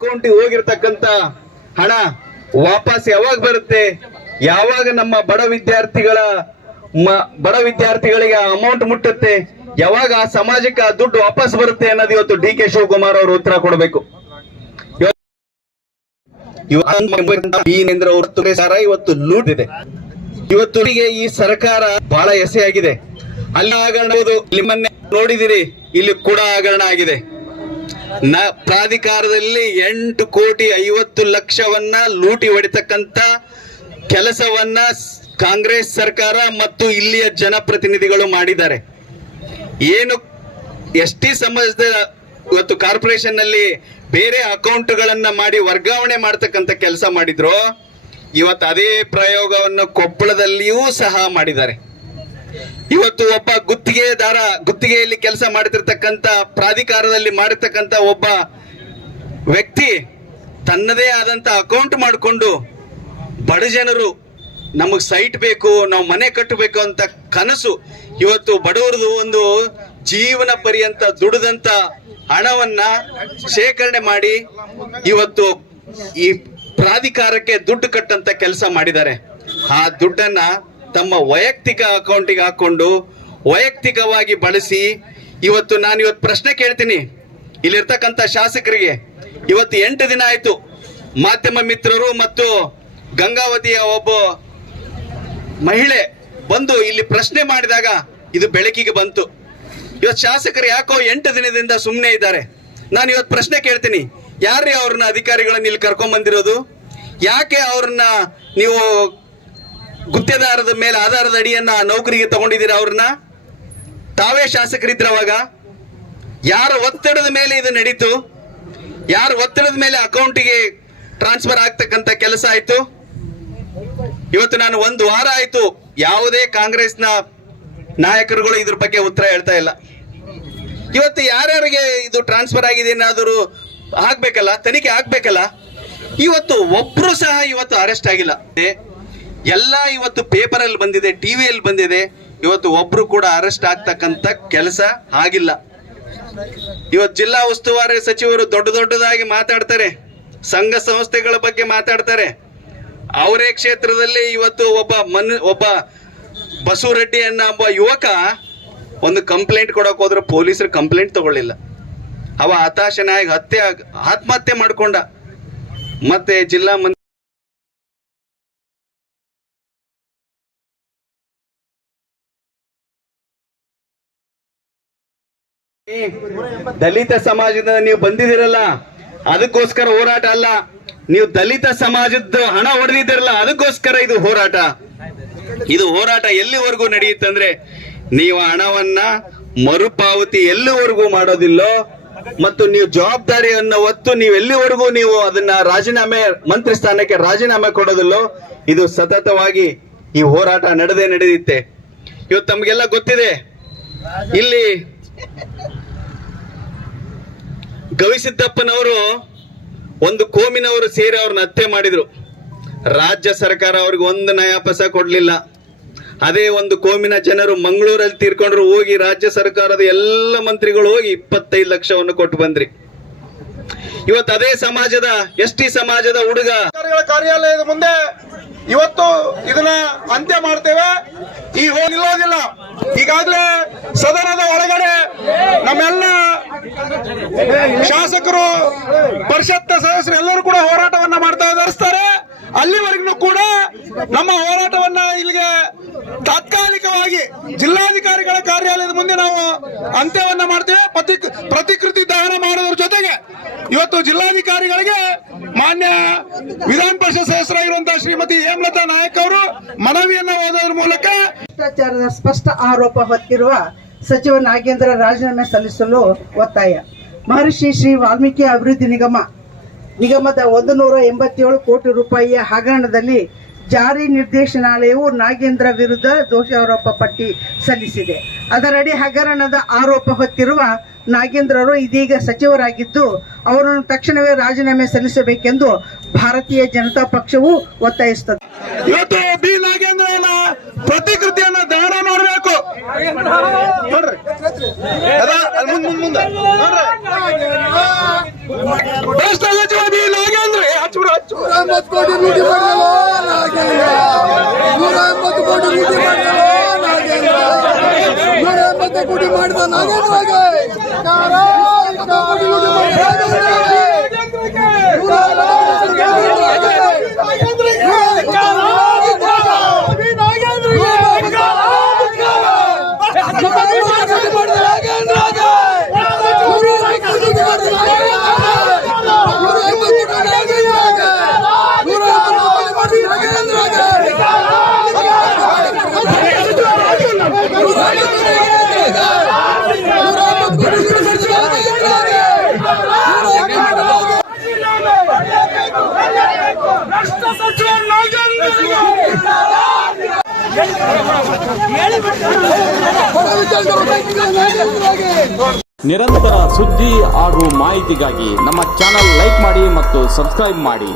ಅಕೌಂಟಿಗೆ ಹೋಗಿರ್ತಕ್ಕಂತ ಹಣ ವಾಪಸ್ ಯಾವಾಗ ಬರುತ್ತೆ, ಯಾವಾಗ ನಮ್ಮ ಬಡ ವಿದ್ಯಾರ್ಥಿಗಳಿಗೆ ಅಮೌಂಟ್ ಮುಟ್ಟುತ್ತೆ, ಯಾವಾಗ ಆ ಸಮಾಜಕ್ಕೆ ಆ ದುಡ್ಡು ವಾಪಸ್ ಬರುತ್ತೆ ಅನ್ನೋದು ಇವತ್ತು ಡಿ ಕೆ ಶಿವಕುಮಾರ್ ಅವರು ಉತ್ತರ ಕೊಡಬೇಕು. ಇವತ್ತು ಲೂಟ್ ಇದೆ. ಇವತ್ತು ಈ ಸರ್ಕಾರ ಬಹಳ ಎಸೆಯಾಗಿದೆ. ಅಲ್ಲಿ ಹಗರಣ ನಿಮ್ಮನ್ನೇ ನೋಡಿದಿರಿ, ಇಲ್ಲಿ ಕೂಡ ಹಗರಣ ಆಗಿದೆ. ಪ್ರಾಧಿಕಾರದಲ್ಲಿ 8,50,00,000 ಲೂಟಿ ಹೊಡಿತಕ್ಕಂತ ಕೆಲಸವನ್ನ ಕಾಂಗ್ರೆಸ್ ಸರ್ಕಾರ ಮತ್ತು ಇಲ್ಲಿಯ ಜನಪ್ರತಿನಿಧಿಗಳು ಮಾಡಿದ್ದಾರೆ. ಏನು ಎಸ್ಟಿ ಸಮಾಜದ ಇವತ್ತು ಕಾರ್ಪೊರೇಷನ್ ನಲ್ಲಿ ಬೇರೆ ಅಕೌಂಟ್ಗಳನ್ನ ಮಾಡಿ ವರ್ಗಾವಣೆ ಮಾಡತಕ್ಕಂತ ಕೆಲಸ ಮಾಡಿದ್ರು, ಇವತ್ತು ಅದೇ ಪ್ರಯೋಗವನ್ನು ಕೊಪ್ಪಳದಲ್ಲಿಯೂ ಸಹ ಮಾಡಿದ್ದಾರೆ. ಇವತ್ತು ಒಬ್ಬ ಗುತ್ತಿಗೆಯಲ್ಲಿ ಕೆಲಸ ಮಾಡ್ತಿರ್ತಕ್ಕಂಥ ಪ್ರಾಧಿಕಾರದಲ್ಲಿ ಮಾಡಿರ್ತಕ್ಕಂಥ ಒಬ್ಬ ವ್ಯಕ್ತಿ ತನ್ನದೇ ಆದಂತ ಅಕೌಂಟ್ ಮಾಡಿಕೊಂಡು ಬಡ ಜನರು ನಮಗ್ ಸೈಟ್ ಬೇಕು, ನಾವು ಮನೆ ಕಟ್ಟಬೇಕು ಅಂತ ಕನಸು, ಇವತ್ತು ಬಡವರದು ಒಂದು ಜೀವನ ಪರ್ಯಂತ ದುಡಿದಂತ ಹಣವನ್ನ ಶೇಖರಣೆ ಮಾಡಿ ಇವತ್ತು ಈ ಪ್ರಾಧಿಕಾರಕ್ಕೆ ದುಡ್ಡು ಕಟ್ಟಂತ ಕೆಲಸ ಮಾಡಿದ್ದಾರೆ. ಆ ದುಡ್ಡನ್ನ ತಮ್ಮ ವೈಯಕ್ತಿಕ ಅಕೌಂಟಿಗೆ ಹಾಕೊಂಡು ವೈಯಕ್ತಿಕವಾಗಿ ಬಳಸಿ ಇವತ್ತು ಪ್ರಶ್ನೆ ಕೇಳ್ತೀನಿ ಇಲ್ಲಿರ್ತಕ್ಕಂಥ ಶಾಸಕರಿಗೆ. ಇವತ್ತು 8 ದಿನ ಆಯ್ತು ಮಾಧ್ಯಮ ಮಿತ್ರರು ಮತ್ತು ಗಂಗಾವತಿಯ ಒಬ್ಬ ಮಹಿಳೆ ಬಂದು ಇಲ್ಲಿ ಪ್ರಶ್ನೆ ಮಾಡಿದಾಗ ಇದು ಬೆಳಕಿಗೆ ಬಂತು. ಇವತ್ತು ಶಾಸಕರು ಯಾಕೋ 8 ದಿನದಿಂದ ಸುಮ್ಮನೆ ಇದ್ದಾರೆ. ನಾನು ಇವತ್ತು ಪ್ರಶ್ನೆ ಕೇಳ್ತೀನಿ, ಯಾರೇ ಅವ್ರನ್ನ ಅಧಿಕಾರಿಗಳನ್ನ ಇಲ್ಲಿ ಕರ್ಕೊಂಡ್ ಬಂದಿರೋದು? ಯಾಕೆ ಅವ್ರನ್ನ ನೀವು ಗುತ್ತೇದಾರದ ಮೇಲೆ ಆಧಾರದ ಅಡಿಯನ್ನ ನೌಕರಿಗೆ ತಗೊಂಡಿದ್ದೀರಾ? ಅವ್ರನ್ನ ತಾವೇ ಶಾಸಕರಿದ್ರ ಅವಾಗ ಯಾರ ಒತ್ತಡದ ಮೇಲೆ ಇದು ನಡೀತು? ಯಾರ ಒತ್ತಡದ ಮೇಲೆ ಅಕೌಂಟಿಗೆ ಟ್ರಾನ್ಸ್ಫರ್ ಆಗ್ತಕ್ಕಂತ ಕೆಲಸ ಆಯ್ತು? ಇವತ್ತು ನಾನು 1 ವಾರ ಆಯ್ತು ಯಾವುದೇ ಕಾಂಗ್ರೆಸ್ನ ನಾಯಕರುಗಳು ಇದ್ರ ಬಗ್ಗೆ ಉತ್ತರ ಹೇಳ್ತಾ ಇಲ್ಲ. ಇವತ್ತು ಯಾರ್ಯಾರಿಗೆ ಇದು ಟ್ರಾನ್ಸ್ಫರ್ ಆಗಿದೆ ಏನಾದರೂ ಆಗ್ಬೇಕಲ್ಲ, ತನಿಖೆ ಆಗ್ಬೇಕಲ್ಲ. ಇವತ್ತು ಒಬ್ರು ಸಹ ಇವತ್ತು ಅರೆಸ್ಟ್ ಆಗಿಲ್ಲ. ಎಲ್ಲ ಇವತ್ತು ಪೇಪರ್ ಅಲ್ಲಿ ಬಂದಿದೆ, ಟಿವಿಯಲ್ಲಿ ಬಂದಿದೆ. ಇವತ್ತು ಒಬ್ರು ಕೂಡ ಅರೆಸ್ಟ್ ಆಗ್ತಕ್ಕಂತ ಕೆಲಸ ಆಗಿಲ್ಲ. ಇವತ್ತು ಜಿಲ್ಲಾ ಉಸ್ತುವಾರಿ ಸಚಿವರು ದೊಡ್ಡದಾಗಿ ಮಾತಾಡ್ತಾರೆ, ಸಂಘ ಸಂಸ್ಥೆಗಳ ಬಗ್ಗೆ ಮಾತಾಡ್ತಾರೆ. ಅವರೇ ಕ್ಷೇತ್ರದಲ್ಲಿ ಇವತ್ತು ಒಬ್ಬ ಬಸವರೆಡ್ಡಿ ಅನ್ನೋ ಒಬ್ಬ ಯುವಕ ಒಂದು ಕಂಪ್ಲೇಂಟ್ ಕೊಡಕ್ ಹೋದ್ರೆ ಪೊಲೀಸರು ಕಂಪ್ಲೇಂಟ್ ತಗೊಳ್ಳಿಲ್ಲ. ಅವ ಹತಾಶನಾಗಿ ಆತ್ಮಹತ್ಯೆ ಮಾಡ್ಕೊಂಡ. ಮತ್ತೆ ಜಿಲ್ಲಾ ದಲಿತ ಸಮಾಜದ ನೀವು ಬಂದಿದ್ದೀರಲ್ಲ ಅದಕ್ಕೋಸ್ಕರ ಹೋರಾಟ ಅಲ್ಲ. ನೀವು ದಲಿತ ಸಮಾಜದ ಹಣ ಹೊಡೆದಿದ್ದೀರಲ್ಲ ಅದಕ್ಕೋಸ್ಕರ ಇದು ಹೋರಾಟ. ಇದು ಹೋರಾಟ ಎಲ್ಲಿವರೆಗೂ ನಡೆಯುತ್ತಂದ್ರೆ ನೀವು ಹಣವನ್ನ ಮರುಪಾವತಿ ಎಲ್ಲಿವರೆಗೂ ಮಾಡೋದಿಲ್ಲೋ ಮತ್ತು ನೀವು ಜವಾಬ್ದಾರಿಯನ್ನು ಹೊತ್ತು ನೀವು ಎಲ್ಲಿವರೆಗೂ ನೀವು ಅದನ್ನ ಮಂತ್ರಿ ಸ್ಥಾನಕ್ಕೆ ರಾಜೀನಾಮೆ ಕೊಡೋದಿಲ್ಲೋ ಇದು ಸತತವಾಗಿ ಈ ಹೋರಾಟ ನಡೆದಿತ್ತೆ. ಇವತ್ತು ತಮಗೆಲ್ಲ ಗೊತ್ತಿದೆ, ಇಲ್ಲಿ ಗವಿಸಿದ್ದಪ್ಪನವರು ಒಂದು ಕೋಮಿನವರು ಸೇರಿ ಅವ್ರನ್ನ ಹತ್ಯೆ ಮಾಡಿದ್ರು. ರಾಜ್ಯ ಸರ್ಕಾರ ಅವ್ರಿಗೆ 1 ನಯಾ ಪೈಸೆ ಕೊಡ್ಲಿಲ್ಲ. ಅದೇ ಒಂದು ಕೋಮಿನ ಜನರು ಮಂಗಳೂರಲ್ಲಿ ತೀರ್ಕೊಂಡ್ರು, ಹೋಗಿ ರಾಜ್ಯ ಸರ್ಕಾರದ ಎಲ್ಲ ಮಂತ್ರಿಗಳು ಹೋಗಿ 25 ಲಕ್ಷವನ್ನು ಕೊಟ್ಟು ಬಂದ್ರಿ. ಇವತ್ತು ಅದೇ ಸಮಾಜದ ಎಸ್ಟಿ ಸಮಾಜದ ಹುಡುಗ ಕಾರ್ಯಾಲಯದ ಮುಂದೆ ಇವತ್ತು ಇದನ್ನ ಅಂತ್ಯ ಮಾಡ್ತೇವೆ. ಈ ನಿಲ್ಲೋದಿಲ್ಲ. ಈಗಾಗಲೇ ಸದನದ ಒಳಗಡೆ ನಮ್ಮೆಲ್ಲ ಶಾಸಕರು, ಪರಿಷತ್ ಸದಸ್ಯರು ಎಲ್ಲರೂ ಕೂಡ ಹೋರಾಟವನ್ನ ಮಾಡ್ತಾ ಇದ್ದಾರೆ. ಅಲ್ಲಿವರೆಗೂ ಕೂಡ ನಮ್ಮ ಹೋರಾಟವನ್ನ ಇಲ್ಲಿಗೆ ತಾತ್ಕಾಲಿಕವಾಗಿ ಜಿಲ್ಲಾಧಿಕಾರಿಗಳ ಕಾರ್ಯಾಲಯದ ಮುಂದೆ ನಾವು ಅಂತ್ಯವನ್ನ ಮಾಡ್ತೇವೆ. ಪ್ರತಿಕೃತಿ ದಹನ ಮಾಡೋದ್ರ ಜೊತೆಗೆ ಇವತ್ತು ಜಿಲ್ಲಾಧಿಕಾರಿಗಳಿಗೆ ಮಾನ್ಯ ವಿಧಾನ ಪರಿಷತ್ ಸದಸ್ಯರಾಗಿರುವಂತಹ ಶ್ರೀಮತಿ ಹೇಮಲತಾ ನಾಯಕ್ ಅವರು ಮನವಿಯನ್ನ ಓದೋದ್ರ ಮೂಲಕ ಭ್ರಷ್ಟಾಚಾರದ ಸ್ಪಷ್ಟ ಆರೋಪ ಹೊತ್ತಿರುವ ಸಚಿವ ನಾಗೇಂದ್ರ ರಾಜೀನಾಮೆ ಸಲ್ಲಿಸಲು ಒತ್ತಾಯ. ಮಹರ್ಷಿ ಶ್ರೀ ವಾಲ್ಮೀಕಿ ಅಭಿವೃದ್ಧಿ ನಿಗಮದ 187 ಕೋಟಿ ರೂಪಾಯಿಯ ಹಗರಣದಲ್ಲಿ ಜಾರಿ ನಿರ್ದೇಶನಾಲಯವು ನಾಗೇಂದ್ರ ವಿರುದ್ಧ ದೋಷಾರೋಪ ಪಟ್ಟಿ ಸಲ್ಲಿಸಿದೆ. ಅದರಡಿ ಹಗರಣದ ಆರೋಪ ಹೊತ್ತಿರುವ ನಾಗೇಂದ್ರರು ಇದೀಗ ಸಚಿವರಾಗಿದ್ದು ಅವರನ್ನು ತಕ್ಷಣವೇ ರಾಜೀನಾಮೆ ಸಲ್ಲಿಸಬೇಕೆಂದು ಭಾರತೀಯ ಜನತಾ ಪಕ್ಷವು ಒತ್ತಾಯಿಸುತ್ತದೆ. ಇವತ್ತು ಬಿ ನಾಗೇಂದ್ರನ ಪ್ರತಿಕೃತಿಯನ್ನು ದಹನ ಮಾಡಬೇಕು. ನೋಡ್ರಿ ಅದ ಅಲ್ಲಿ ಮುಂದೆ ನೋಡ್ರಿ ಭ್ರಷ್ಟ ಸಚಿವ ಬಿ ನಾಗೇಂದ್ರ ಹಚ್ಚು 180 ಕೋಟಿ ಲೂಟಿ ಮಾಡಿದವ ನಾಗೇಂದ್ರ 180 ಕೋಟಿ ಲೂಟಿ ಮಾಡಿದವ ನಾಗೇಂದ್ರ 180 ಕೋಟಿ ಮಾಡಿದ ನಾಗೇಂದ್ರಗೆ ಕೋಟಿ ಲೂಟಿ ನಿರಂತರ ಸುದ್ದಿ ಹಾಗೂ ಮಾಹಿತಿಗಾಗಿ ನಮ್ಮ ಚಾನೆಲ್ ಲೈಕ್ ಮಾಡಿ ಮತ್ತು ಸಬ್ಸ್ಕ್ರೈಬ್ ಮಾಡಿ.